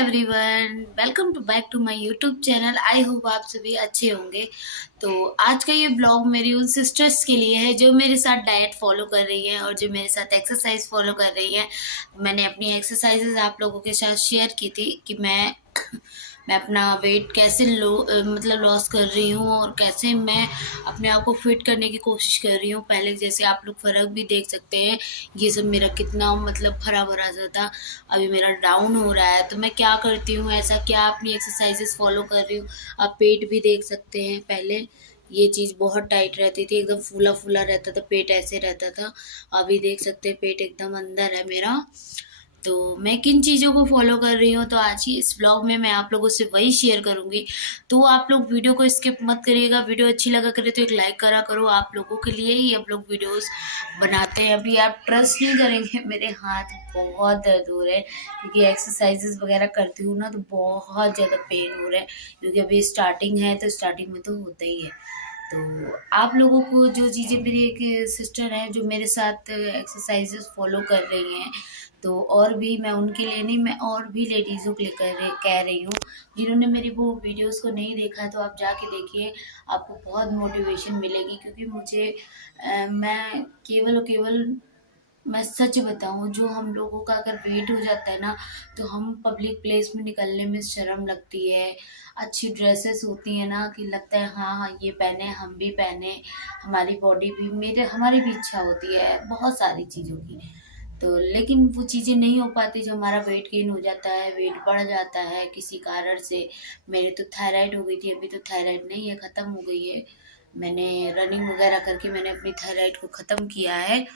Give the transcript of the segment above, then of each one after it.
Everyone, welcome to back to my YouTube channel. I hope आप सभी अच्छे होंगे। तो आज का ये ब्लॉग मेरी उन सिस्टर्स के लिए है जो मेरे साथ डाइट फॉलो कर रही हैं और जो मेरे साथ एक्सरसाइज फॉलो कर रही हैं। मैंने अपनी एक्सरसाइजेज आप लोगों के साथ शेयर की थी कि मैं अपना वेट कैसे मतलब लॉस कर रही हूँ और कैसे मैं अपने आप को फिट करने की कोशिश कर रही हूँ। पहले जैसे आप लोग फ़र्क भी देख सकते हैं, ये सब मेरा कितना मतलब हरा भरा सा था, अभी मेरा डाउन हो रहा है। तो मैं क्या करती हूँ, ऐसा क्या अपनी एक्सरसाइजेस फॉलो कर रही हूँ। आप पेट भी देख सकते हैं, पहले ये चीज़ बहुत टाइट रहती थी, एकदम फूला फूला रहता था, पेट ऐसे रहता था। अभी देख सकते हैं पेट एकदम अंदर है मेरा। तो मैं किन चीज़ों को फॉलो कर रही हूँ, तो आज ही इस ब्लॉग में मैं आप लोगों से वही शेयर करूँगी। तो आप लोग वीडियो को स्किप मत करिएगा। वीडियो अच्छी लगा करे तो एक लाइक करा करो, आप लोगों के लिए ही हम लोग वीडियोस बनाते हैं। अभी आप ट्रस्ट नहीं करेंगे, मेरे हाथ बहुत दर्द हो रहे हैं क्योंकि एक्सरसाइजेस वगैरह करती हूँ ना, तो बहुत ज़्यादा पेन हो रहा है क्योंकि अभी स्टार्टिंग है, तो स्टार्टिंग में तो होता ही है। तो आप लोगों को जो चीज़ें, मेरी एक सिस्टर है जो मेरे साथ एक्सरसाइजेस फॉलो कर रही हैं, तो और भी मैं उनके लिए नहीं, मैं और भी लेडीज़ों के लिए कह रही हूँ जिन्होंने मेरी वो वीडियोस को नहीं देखा है, तो आप जाके देखिए, आपको बहुत मोटिवेशन मिलेगी। क्योंकि मैं केवल और केवल, मैं सच बताऊँ, जो हम लोगों का अगर वेट हो जाता है ना, तो हम पब्लिक प्लेस में निकलने में शर्म लगती है। अच्छी ड्रेसेस होती हैं ना कि लगता है हाँ हाँ ये पहने, हम भी पहने, हमारी बॉडी भी, हमारी भी इच्छा होती है बहुत सारी चीज़ों की। तो लेकिन वो चीज़ें नहीं हो पाती जब हमारा वेट गेन हो जाता है, वेट बढ़ जाता है किसी कारण से। मेरे तो थायराइड हो गई थी, अभी तो थायराइड नहीं है, ख़त्म हो गई है। मैंने रनिंग वगैरह करके मैंने अपनी थायराइड को ख़त्म किया है।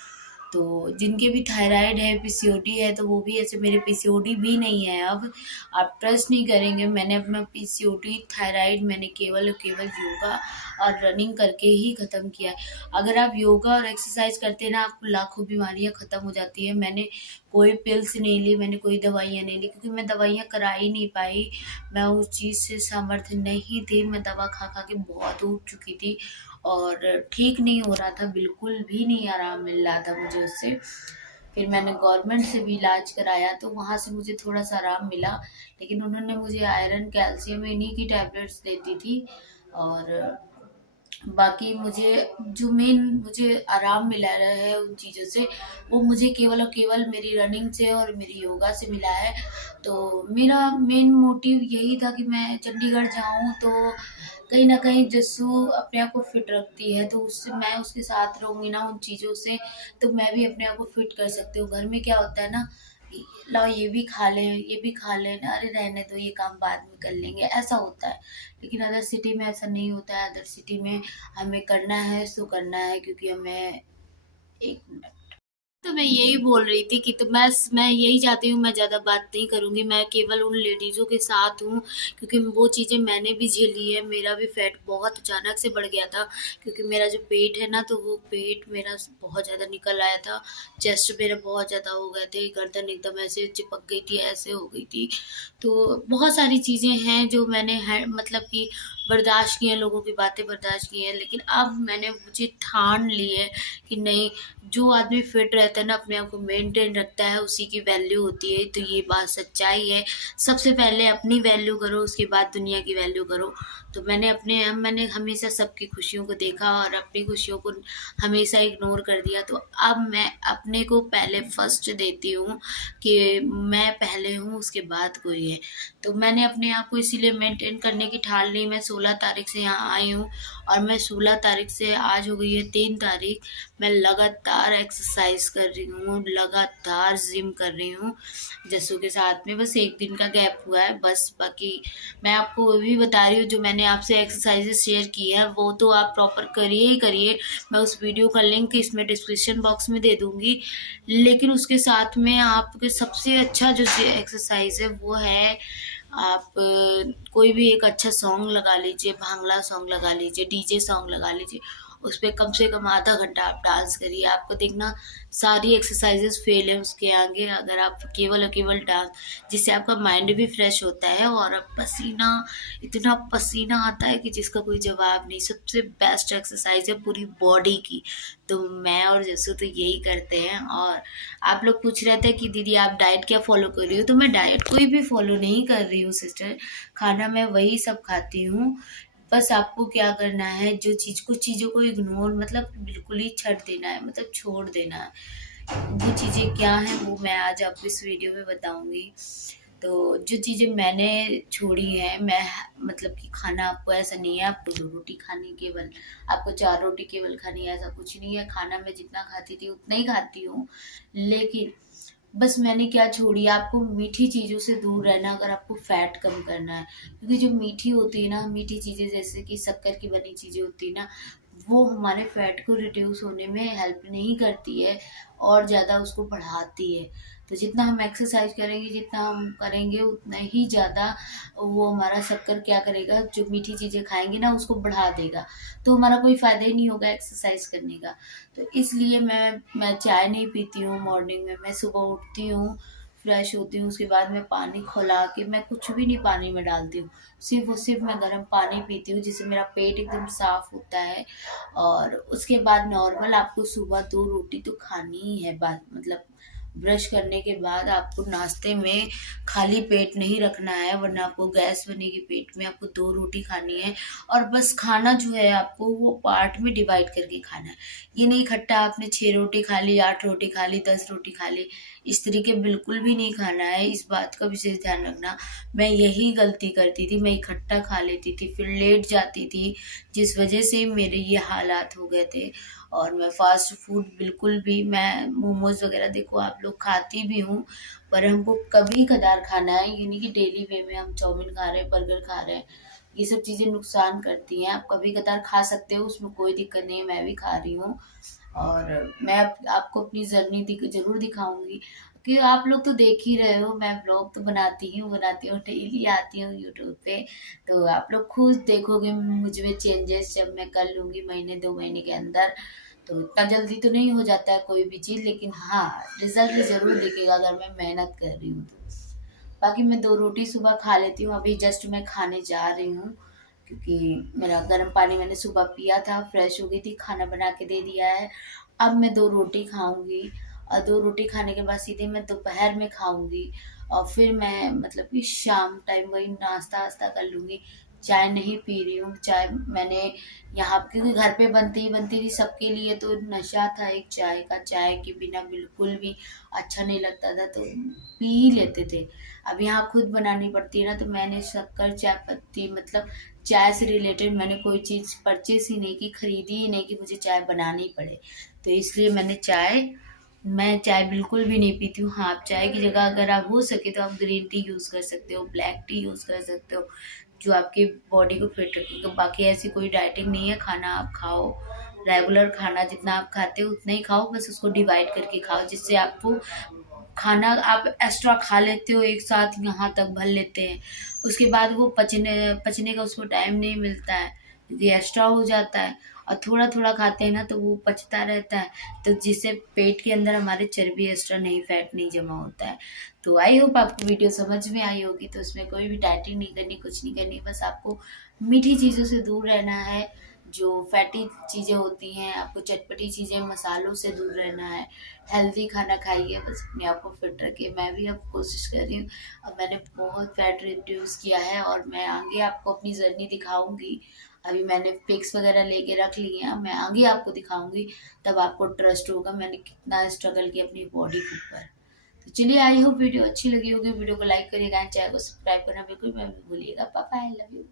तो जिनके भी थायराइड है, पीसीओडी है, तो वो भी ऐसे, मेरे पीसीओडी भी नहीं है अब। आप ट्रस्ट नहीं करेंगे, मैंने अपना पीसीओडी, थायराइड मैंने केवल और केवल योगा और रनिंग करके ही ख़त्म किया है। अगर आप योगा और एक्सरसाइज करते हैं ना, आपको लाखों बीमारियां ख़त्म हो जाती है। मैंने कोई पिल्स नहीं ली, मैंने कोई दवाइयाँ नहीं ली क्योंकि मैं दवाइयाँ करा ही नहीं पाई। मैं उस चीज़ से सामर्थ्य नहीं थी, मैं दवा खा खा के बहुत ऊब चुकी थी और ठीक नहीं हो रहा था, बिल्कुल भी नहीं आराम मिल रहा था मुझे उससे। फिर मैंने गवर्नमेंट से भी इलाज कराया, तो वहाँ से मुझे थोड़ा सा आराम मिला, लेकिन उन्होंने मुझे आयरन, कैल्शियम, इन्हीं की टैबलेट्स देती थी। और बाकी मुझे जो मेन मुझे आराम मिला है उन चीज़ों से, वो मुझे केवल और केवल मेरी रनिंग से और मेरी योगा से मिला है। तो मेरा मेन मोटिव यही था कि मैं चंडीगढ़ जाऊँ, तो कहीं न कहीं जस्सू अपने आप को फिट रखती है, तो उससे मैं उसके साथ रहूँगी ना उन चीज़ों से, तो मैं भी अपने आप को फिट कर सकती हूँ। घर में क्या होता है ना, लाओ ये भी खा लें, ये भी खा लें, अरे रहने दो ये काम बाद में कर लेंगे, ऐसा होता है। लेकिन अदर सिटी में ऐसा नहीं होता है। अदर सिटी में हमें करना है सो करना है, क्योंकि हमें, एक मिनट, तो मैं यही बोल रही थी कि तो मैं यही चाहती हूँ, मैं ज़्यादा बात नहीं करूँगी, मैं केवल उन लेडीज़ों के साथ हूँ क्योंकि वो चीज़ें मैंने भी झेली है। मेरा भी फैट बहुत अचानक से बढ़ गया था क्योंकि मेरा जो पेट है ना, तो वो पेट मेरा बहुत ज़्यादा निकल आया था, चेस्ट मेरा बहुत ज़्यादा हो गए थे, गर्दन एकदम ऐसे चिपक गई थी, ऐसे हो गई थी। तो बहुत सारी चीज़ें हैं जो मैंने मतलब कि बर्दाश्त की हैं, लोगों की बातें बर्दाश्त की हैं, लेकिन अब मैंने मुझे ठान ली है कि नहीं, जो आदमी फिट रहता है ना, अपने आप को मेंटेन रखता है, उसी की वैल्यू होती है। तो ये बात सच्चाई है। सबसे पहले अपनी वैल्यू करो, उसके बाद दुनिया की वैल्यू करो। तो मैंने हमेशा सबकी खुशियों को देखा और अपनी खुशियों को हमेशा इग्नोर कर दिया। तो अब मैं अपने को पहले फर्स्ट देती हूँ कि मैं पहले हूँ, उसके बाद कोई है। तो मैंने अपने आप को इसीलिए मेंटेन करने की ठान ली। मैं 16 तारीख से यहाँ आई हूँ और मैं 16 तारीख से, आज हो गई है 3 तारीख, मैं लगातार एक्सरसाइज कर रही हूँ, लगातार जिम कर रही हूँ जस्सू के साथ में। बस एक दिन का गैप हुआ है बस। बाकी मैं आपको वो भी बता रही हूँ, जो मैंने आपसे एक्सरसाइजेस शेयर की है वो तो आप प्रॉपर करिए ही करिए। मैं उस वीडियो का लिंक इसमें डिस्क्रिप्शन बॉक्स में दे दूँगी, लेकिन उसके साथ में आपके सबसे अच्छा जो एक्सरसाइज है वो है, आप कोई भी एक अच्छा सॉन्ग लगा लीजिए, भांगड़ा सॉन्ग लगा लीजिए, डीजे सॉन्ग लगा लीजिए, उस पर कम से कम आधा घंटा आप डांस करिए, आपको देखना सारी एक्सरसाइजेस फेल है उसके आगे अगर आप केवल और केवल डांस, जिससे आपका माइंड भी फ्रेश होता है और पसीना, इतना पसीना आता है कि जिसका कोई जवाब नहीं। सबसे बेस्ट एक्सरसाइज है पूरी बॉडी की। तो मैं और जैसू तो यही करते हैं। और आप लोग पूछ रहे थे कि दीदी आप डाइट क्या फॉलो कर रही हो, तो मैं डाइट कोई भी फॉलो नहीं कर रही हूँ सिस्टर, खाना मैं वही सब खाती हूँ। बस आपको क्या करना है, जो चीज़, कुछ चीज़ों को इग्नोर, मतलब बिल्कुल ही छੱਡ देना है, मतलब छोड़ देना है। वो चीज़ें क्या हैं वो मैं आज आपको इस वीडियो में बताऊंगी। तो जो चीज़ें मैंने छोड़ी हैं, मैं मतलब कि खाना आपको ऐसा नहीं है आपको 2 रोटी खानी केवल, आपको 4 रोटी केवल खानी है, ऐसा कुछ नहीं है। खाना मैं जितना खाती थी उतना ही खाती हूँ, लेकिन बस मैंने क्या छोड़ी, आपको मीठी चीज़ों से दूर रहना अगर आपको फैट कम करना है। क्योंकि जो मीठी होती है ना, मीठी चीज़ें जैसे कि शक्कर की बनी चीज़ें होती है ना, वो हमारे फैट को रिड्यूस होने में हेल्प नहीं करती है और ज़्यादा उसको बढ़ाती है। तो जितना हम एक्सरसाइज करेंगे, जितना हम करेंगे, उतना ही ज़्यादा वो हमारा शक्कर क्या करेगा, जो मीठी चीज़ें खाएंगे ना उसको बढ़ा देगा। तो हमारा कोई फ़ायदा ही नहीं होगा एक्सरसाइज करने का। तो इसलिए मैं चाय नहीं पीती हूँ मॉर्निंग में। मैं सुबह उठती हूँ, फ्रेश होती हूँ, उसके बाद मैं पानी खौला के, मैं कुछ भी नहीं पानी में डालती हूँ, सिर्फ और सिर्फ मैं गर्म पानी पीती हूँ, जिससे मेरा पेट एकदम साफ होता है। और उसके बाद नॉर्मल आपको सुबह 2 रोटी तो खानी ही है, बात मतलब ब्रश करने के बाद आपको नाश्ते में खाली पेट नहीं रखना है, वरना आपको गैस बनेगी पेट में। आपको 2 रोटी खानी है और बस खाना जो है आपको वो पार्ट में डिवाइड करके खाना है। ये नहीं इकट्ठा आपने 6 रोटी खा ली, 8 रोटी खा ली, 10 रोटी खा ली, इस तरीके बिल्कुल भी नहीं खाना है। इस बात का विशेष ध्यान रखना। मैं यही गलती करती थी, मैं इकट्ठा खा लेती थी, फिर लेट जाती थी, जिस वजह से मेरे ये हालात हो गए थे। और मैं फास्ट फूड बिल्कुल भी, मैं मोमोज़ वगैरह देखो आप लोग खाती भी हूँ, पर हमको कभी कदार खाना है, ये नहीं कि डेली वे में हम चाउमीन खा रहे हैं, बर्गर खा रहे हैं। ये सब चीज़ें नुकसान करती हैं। आप कभी कदार खा सकते हो, उसमें कोई दिक्कत नहीं है, मैं भी खा रही हूँ। और मैं आपको अपनी जर्नी जरूर दिखाऊंगी, कि आप लोग तो देख ही रहे हो, मैं ब्लॉग तो बनाती हूँ, डेली आती हूँ यूट्यूब पे। तो आप लोग खुद देखोगे मुझ में चेंजेस, जब मैं कर लूँगी महीने 2 महीने के अंदर। तो इतना जल्दी तो नहीं हो जाता है कोई भी चीज़, लेकिन हाँ, रिजल्ट ज़रूर दिखेगा अगर मैं मेहनत कर रही हूँ तो। बाकी मैं 2 रोटी सुबह खा लेती हूँ, अभी जस्ट मैं खाने जा रही हूँ, क्योंकि मेरा गर्म पानी मैंने सुबह पिया था, फ्रेश हो गई थी, खाना बना के दे दिया है। अब मैं 2 रोटी खाऊंगी और 2 रोटी खाने के बाद सीधे मैं दोपहर में खाऊंगी। और फिर मैं मतलब कि शाम टाइम वही नाश्ता वास्ता कर लूँगी। चाय नहीं पी रही हूँ, चाय मैंने यहाँ, क्योंकि घर पे बनती थी सबके लिए, तो नशा था एक चाय का, चाय के बिना बिल्कुल भी अच्छा नहीं लगता था, तो पी ही लेते थे। अब यहाँ खुद बनानी पड़ती है ना, तो मैंने शक्कर, चाय पत्ती, मतलब चाय से रिलेटेड मैंने कोई चीज़ परचेस ही नहीं की, खरीदी ही नहीं कि मुझे चाय बनानी पड़े। तो इसलिए मैं चाय बिल्कुल भी नहीं पीती हूँ। हाँ, आप चाय की जगह अगर आप हो सके तो आप ग्रीन टी यूज़ कर सकते हो, ब्लैक टी यूज़ कर सकते हो, जो आपकी बॉडी को फिट रखेगा। बाकी ऐसी कोई डाइटिंग नहीं है, खाना आप खाओ, रेगुलर खाना जितना आप खाते हो उतना ही खाओ, बस उसको डिवाइड करके खाओ, जिससे आपको खाना आप एक्स्ट्रा खा लेते हो, एक साथ यहाँ तक भर लेते हैं, उसके बाद वो पचने का उसको टाइम नहीं मिलता है, क्योंकि एक्स्ट्रा हो जाता है। और थोड़ा थोड़ा खाते हैं ना तो वो पचता रहता है, तो जिससे पेट के अंदर हमारे चर्बी एक्स्ट्रा नहीं, फैट नहीं जमा होता है। तो आई होप आपको वीडियो समझ में आई होगी। तो उसमें कोई भी डाइटिंग नहीं करनी, कुछ नहीं करनी, बस आपको मीठी चीज़ों से दूर रहना है, जो फैटी चीज़ें होती हैं, आपको चटपटी चीज़ें, मसालों से दूर रहना है। हेल्दी खाना खाइए, बस अपने आप को फिट रखिए। मैं भी अब कोशिश कर रही हूँ, अब मैंने बहुत फैट रिड्यूस किया है और मैं आगे आपको अपनी जर्नी दिखाऊंगी। अभी मैंने पिक्स वगैरह लेके रख ली हैं, मैं आगे आपको दिखाऊंगी, तब आपको ट्रस्ट होगा मैंने कितना स्ट्रगल किया अपनी बॉडी के ऊपर। तो चलिए, आई होप वीडियो अच्छी लगी होगी। वीडियो को लाइक करिएगा, चैनल को सब्सक्राइब करना बिल्कुल मत भूलिएगा। Bye bye, love you.